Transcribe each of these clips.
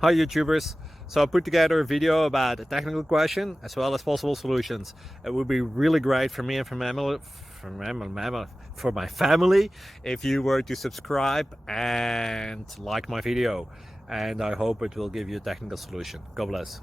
Hi YouTubers! So I put together a video about a technical question as well as possible solutions. It would be really great for me and for my family if you were to subscribe and like my video, and I hope it will give you a technical solution. God bless.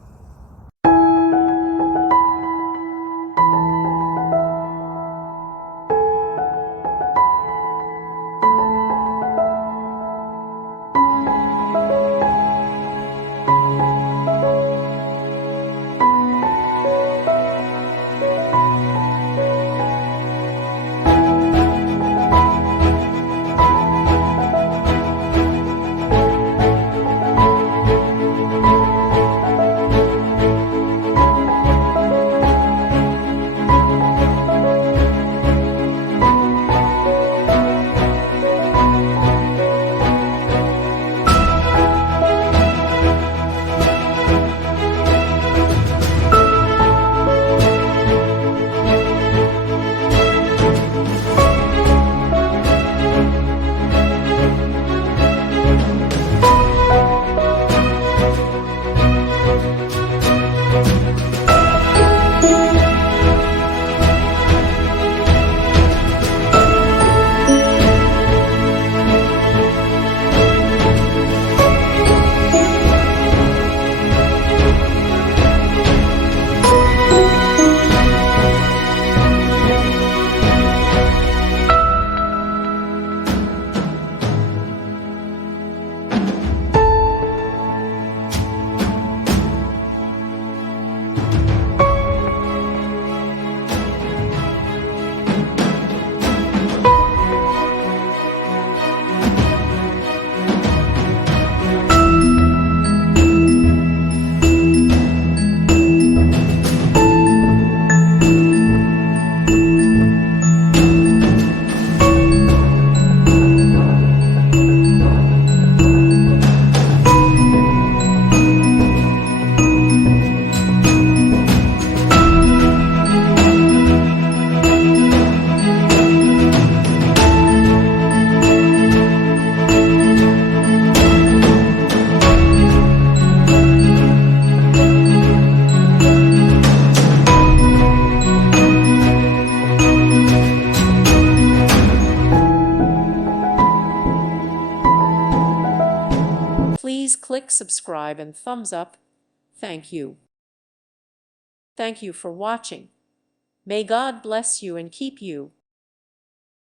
Please click subscribe and thumbs up. Thank you. Thank you for watching. May God bless you and keep you.